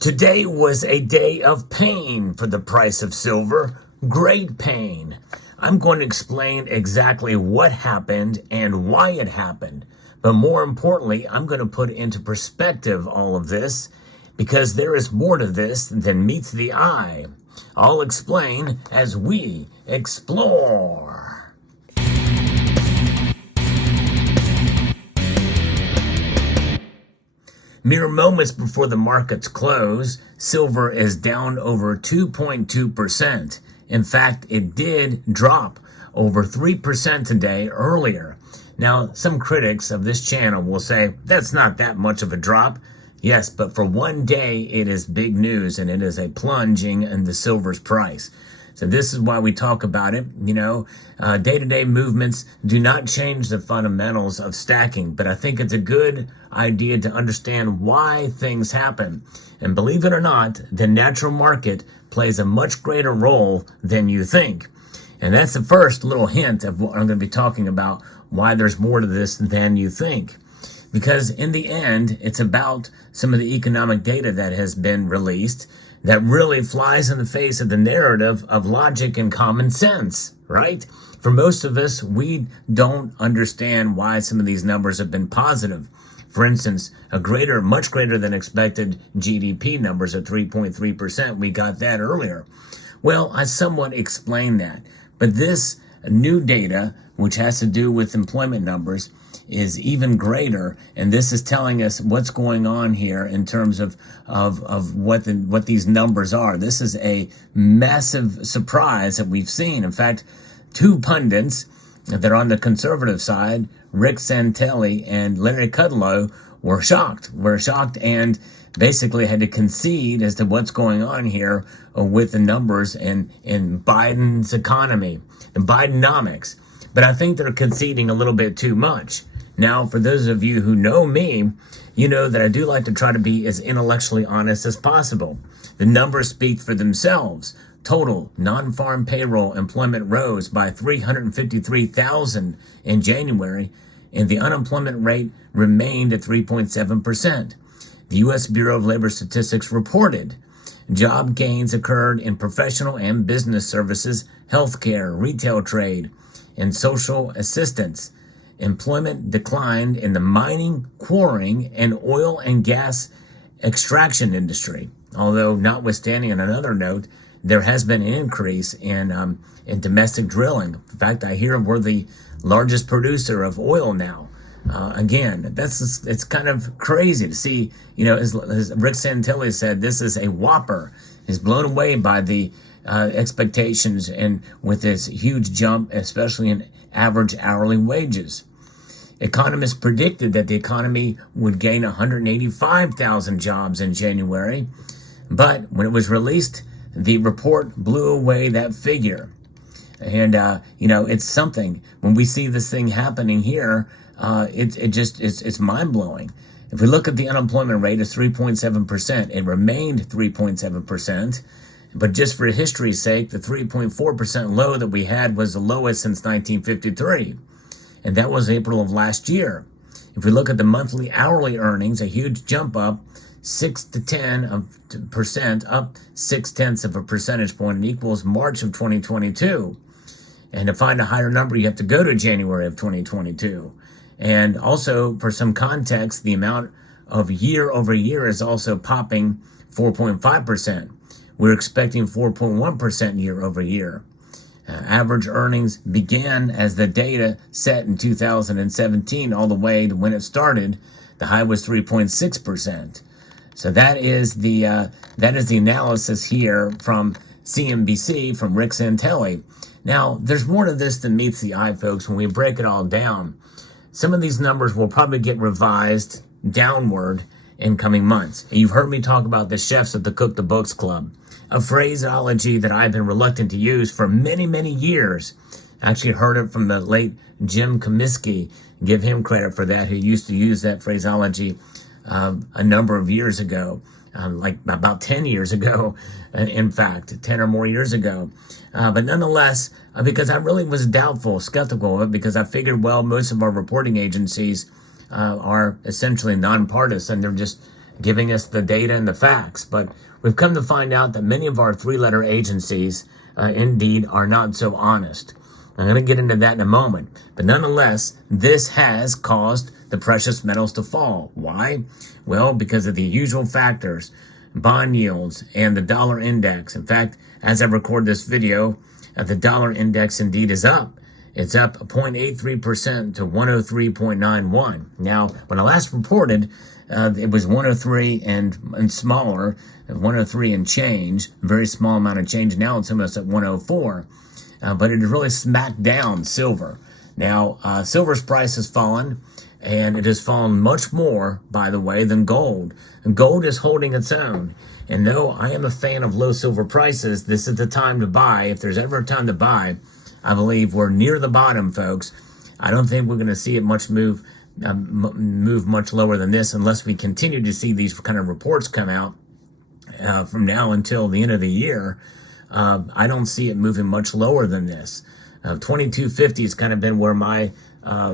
Today was a day of pain for the price of silver, great pain. I'm going to explain exactly what happened and why it happened. But more importantly, I'm going to put into perspective all of this because there is more to this than meets the eye. I'll explain as we explore. Mere moments before the markets close, silver is down over 2.2%. In fact, it did drop over 3% today earlier. Now, some critics of this channel will say, that's not that much of a drop. Yes, but for one day, it is big news, and it is a plunging in the silver's price. So this is why we talk about it. Day-to-day movements do not change the fundamentals of stacking, but I think it's a good idea to understand why things happen. And believe it or not, the natural market plays a much greater role than you think. And that's the first little hint of what I'm going to be talking about, why there's more to this than you think. Because in the end, it's about some of the economic data that has been released that really flies in the face of the narrative of logic and common sense, right? For most of us, we don't understand why some of these numbers have been positive. For instance, much greater than expected GDP numbers of 3.3%. We got that earlier. Well, I somewhat explained that. But this new data, which has to do with employment numbers, is even greater, and this is telling us what's going on here in terms of what these numbers are. This is a massive surprise that we've seen. In fact, two pundits that are on the conservative side, Rick Santelli and Larry Kudlow, were shocked and basically had to concede as to what's going on here with the numbers in Biden's economy, the Bidenomics. But I think they're conceding a little bit too much. Now, for those of you who know me, you know that I do like to try to be as intellectually honest as possible. The numbers speak for themselves. Total non-farm payroll employment rose by 353,000 in January, and the unemployment rate remained at 3.7%. The U.S. Bureau of Labor Statistics reported job gains occurred in professional and business services, healthcare, retail trade, and social assistance. Employment declined in the mining, quarrying, and oil and gas extraction industry. Although, notwithstanding, on another note, there has been an increase in domestic drilling. In fact, I hear we're the largest producer of oil now. Again, it's kind of crazy to see, as Rick Santelli said, this is a whopper. He's blown away by the expectations and with this huge jump, especially in average hourly wages. Economists predicted that the economy would gain 185,000 jobs in January, but when it was released, the report blew away that figure. And, it's something. When we see this thing happening here, it's mind-blowing. If we look at the unemployment rate, it's 3.7%. It remained 3.7%. But just for history's sake, the 3.4% low that we had was the lowest since 1953. And that was April of last year. If we look at the monthly hourly earnings, a huge jump up, 6 to 10%, up 0.6 of a percentage point, and equals March of 2022. And to find a higher number, you have to go to January of 2022. And also, for some context, the amount of year over year is also popping 4.5%. We're expecting 4.1% year over year. Average earnings began as the data set in 2017 all the way to when it started. The high was 3.6%. So that is the analysis here from CNBC, from Rick Santelli. Now, there's more to this than meets the eye, folks, when we break it all down. Some of these numbers will probably get revised downward in coming months. You've heard me talk about the chefs at the Cook the Books Club, a phraseology that I've been reluctant to use for many, many years. I actually heard it from the late Jim Comiskey. Give him credit for that, who used to use that phraseology a number of years ago, like about 10 years ago, in fact, 10 or more years ago. But nonetheless, because I really was doubtful, skeptical of it, because I figured, well, most of our reporting agencies are essentially nonpartisan. They're just giving us the data and the facts. But we've come to find out that many of our three-letter agencies indeed are not so honest. I'm going to get into that in a moment. But nonetheless, this has caused the precious metals to fall. Why? Well, because of the usual factors, bond yields and the dollar index. In fact, as I record this video, the dollar index indeed is up. It's up 0.83% to 103.91. Now, when I last reported, it was 103 and smaller, 103 and change, very small amount of change. Now it's almost at 104. But it really smacked down silver. Now, silver's price has fallen, and it has fallen much more, by the way, than gold. And gold is holding its own. And though I am a fan of low silver prices, this is the time to buy. If there's ever a time to buy, I believe we're near the bottom, folks. I don't think we're going to see it much move much lower than this unless we continue to see these kind of reports come out from now until the end of the year. I don't see it moving much lower than this. 2250 has kind of been where my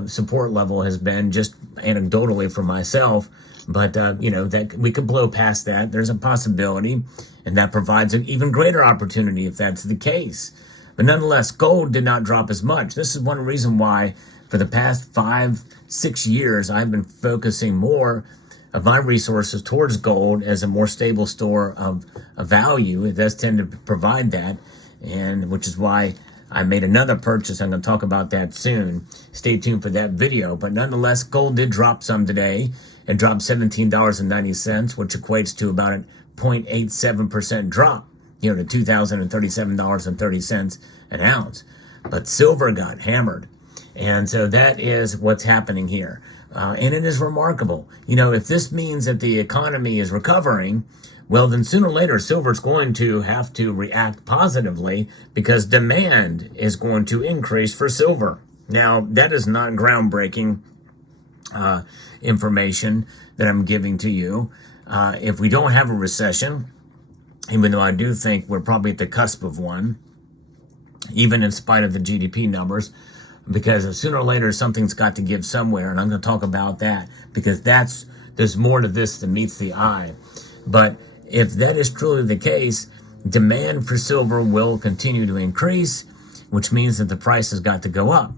support level has been, just anecdotally for myself. But, that we could blow past that. There's a possibility, and that provides an even greater opportunity if that's the case. But nonetheless, gold did not drop as much. This is one reason why for the past 5-6 years, I've been focusing more of my resources towards gold as a more stable store of value. It does tend to provide that, and which is why I made another purchase. I'm going to talk about that soon. Stay tuned for that video. But nonetheless, gold did drop some today. It dropped $17.90, which equates to about a 0.87% drop, to $2,037.30 an ounce. But silver got hammered. And so that is what's happening here. And it is remarkable. If this means that the economy is recovering, well, then sooner or later, silver's going to have to react positively because demand is going to increase for silver. Now, that is not groundbreaking information that I'm giving to you. If we don't have a recession, even though I do think we're probably at the cusp of one, even in spite of the GDP numbers, because sooner or later something's got to give somewhere, and I'm going to talk about that because there's more to this than meets the eye. But if that is truly the case, demand for silver will continue to increase, which means that the price has got to go up.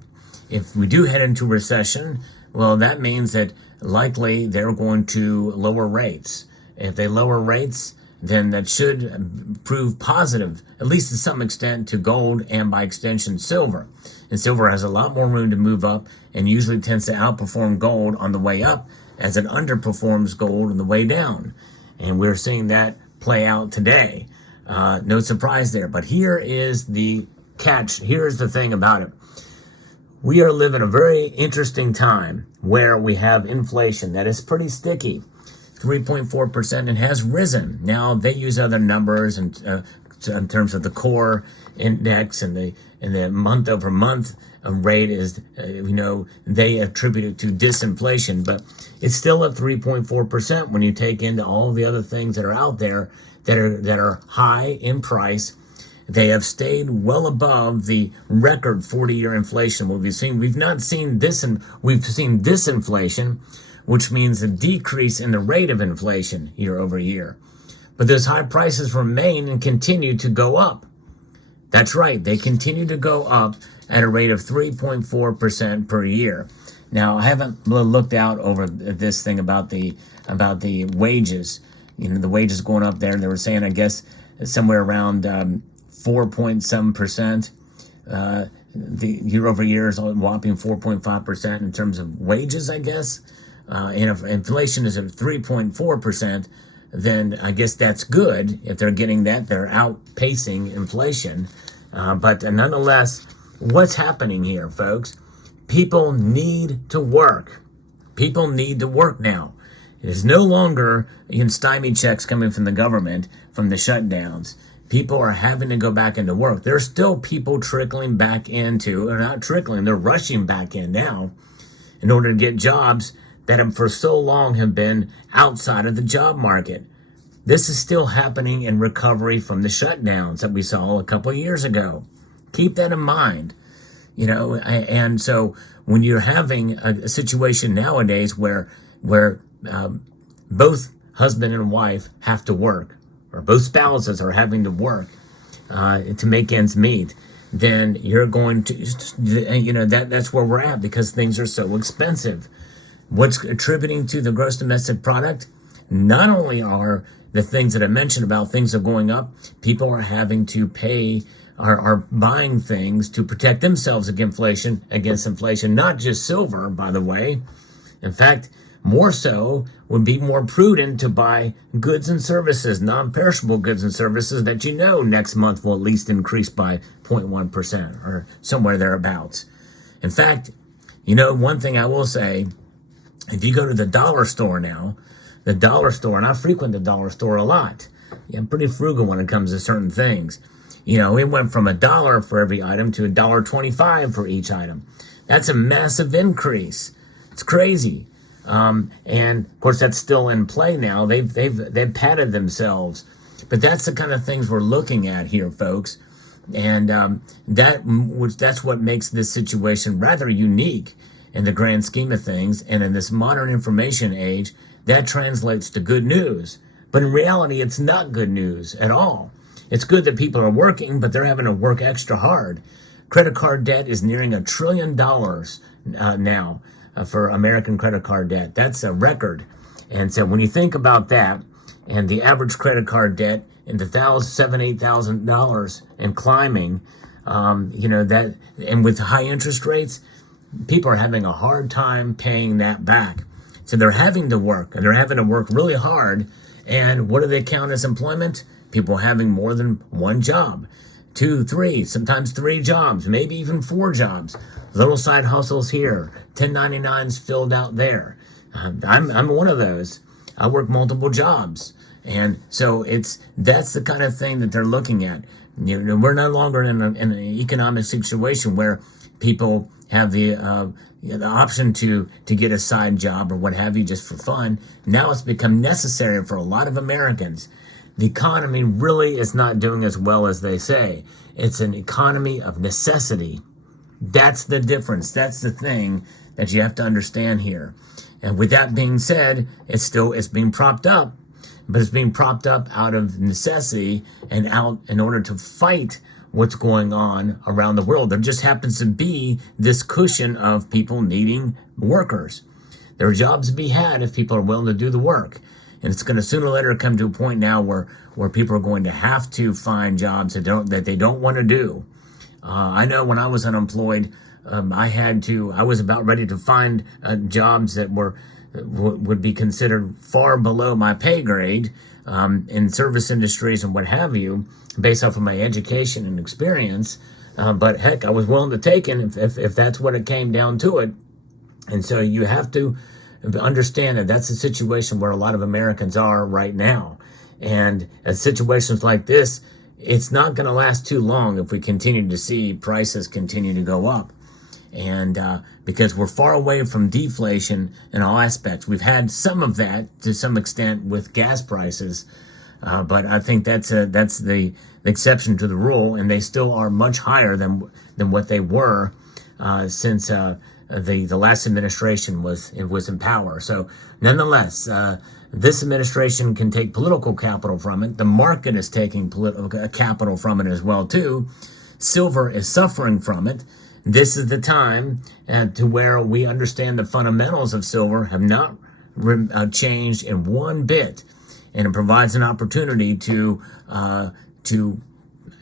If we do head into recession, well, that means that likely they're going to lower rates. If they lower rates, then that should prove positive, at least to some extent, to gold and by extension silver. And silver has a lot more room to move up and usually tends to outperform gold on the way up as it underperforms gold on the way down. And we're seeing that play out today. No surprise there. But here is the catch. Here's the thing about it. We are living a very interesting time where we have inflation that is pretty sticky. 3.4% and has risen. Now they use other numbers and in terms of the core index and the month over month rate is, they attribute it to disinflation, but it's still at 3.4% when you take into all the other things that are out there that are high in price. They have stayed well above the record 40-year inflation. What we've seen, we've seen disinflation, which means a decrease in the rate of inflation year over year. But those high prices remain and continue to go up. That's right, they continue to go up at a rate of 3.4% per year. Now, I haven't looked out over this thing about the wages. The wages going up there. They were saying, I guess, somewhere around 4.7%. The year over year is a whopping 4.5% in terms of wages, I guess. And if inflation is at 3.4%, then I guess that's good. If they're getting that, they're outpacing inflation. But nonetheless, what's happening here, folks? People need to work. People need to work now. It is no longer stymied checks coming from the government from the shutdowns. People are having to go back into work. There's still people trickling back into, or not trickling, they're rushing back in now in order to get jobs that have for so long have been outside of the job market. This is still happening in recovery from the shutdowns that we saw a couple of years ago. Keep that in mind. And so when you're having a situation nowadays where both husband and wife have to work, or both spouses are having to work to make ends meet, then you're going to, that's where we're at, because things are so expensive. What's attributing to the gross domestic product? Not only are the things that I mentioned about things are going up, people are having to pay, are buying things to protect themselves against inflation, not just silver, by the way. In fact, more so would be more prudent to buy goods and services, non-perishable goods and services that next month will at least increase by 0.1% or somewhere thereabouts. In fact, one thing I will say, if you go to the dollar store now, and I frequent the dollar store a lot. I'm pretty frugal when it comes to certain things. It went from $1 for every item to $1.25 for each item. That's a massive increase. It's crazy. And of course that's still in play now. They've padded themselves, but that's the kind of things we're looking at here, folks. And that's what makes this situation rather unique in the grand scheme of things. And in this modern information age, that translates to good news. But in reality, it's not good news at all. It's good that people are working, but they're having to work extra hard. Credit card debt is nearing $1 trillion now for American credit card debt. That's a record. And so when you think about that, and the average credit card debt in the $7,000, $8,000 and climbing, that, and with high interest rates, people are having a hard time paying that back. So they're having to work, and they're having to work really hard. And what do they count as employment? People having more than one job, 2, 3, sometimes 3 jobs, maybe even 4 jobs. Little side hustles here, 1099s filled out there. I'm one of those. I work multiple jobs. And so that's the kind of thing that they're looking at. We're no longer in an economic situation where people have the option to get a side job or what have you just for fun. Now it's become necessary for a lot of Americans. The economy really is not doing as well as they say. It's an economy of necessity. That's the difference. That's the thing that you have to understand here. And with that being said, it's being propped up, but it's being propped up out of necessity and out in order to fight what's going on around the world. There just happens to be this cushion of people needing workers. There are jobs to be had if people are willing to do the work. And it's going to sooner or later come to a point now where people are going to have to find jobs that they don't want to do. I know when I was unemployed, I was about ready to find jobs that would be considered far below my pay grade in service industries and what have you, based off of my education and experience. But heck, I was willing to take it if that's what it came down to it. And so you have to understand that that's the situation where a lot of Americans are right now. And at situations like this, it's not going to last too long if we continue to see prices continue to go up. And because we're far away from deflation in all aspects. We've had some of that to some extent with gas prices, but I think that's the exception to the rule, and they still are much higher than what they were since the last administration was in power. So nonetheless, this administration can take political capital from it. The market is taking political capital from it as well too. Silver is suffering from it. This is the time to where we understand the fundamentals of silver have not changed in one bit, and it provides an opportunity to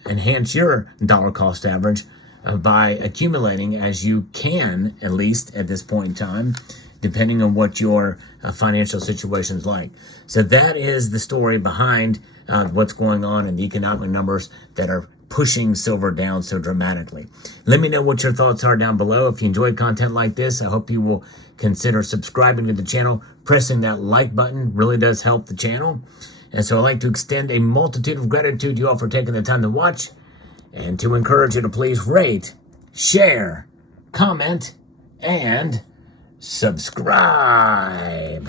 enhance your dollar cost average by accumulating as you can, at least at this point in time, depending on what your financial situation is like. So that is the story behind what's going on in the economic numbers that are pushing silver down so dramatically. Let me know what your thoughts are down below. If you enjoyed content like this, I hope you will consider subscribing to the channel. Pressing that like button really does help the channel. And so I'd like to extend a multitude of gratitude to you all for taking the time to watch, and to encourage you to please rate, share, comment, and subscribe.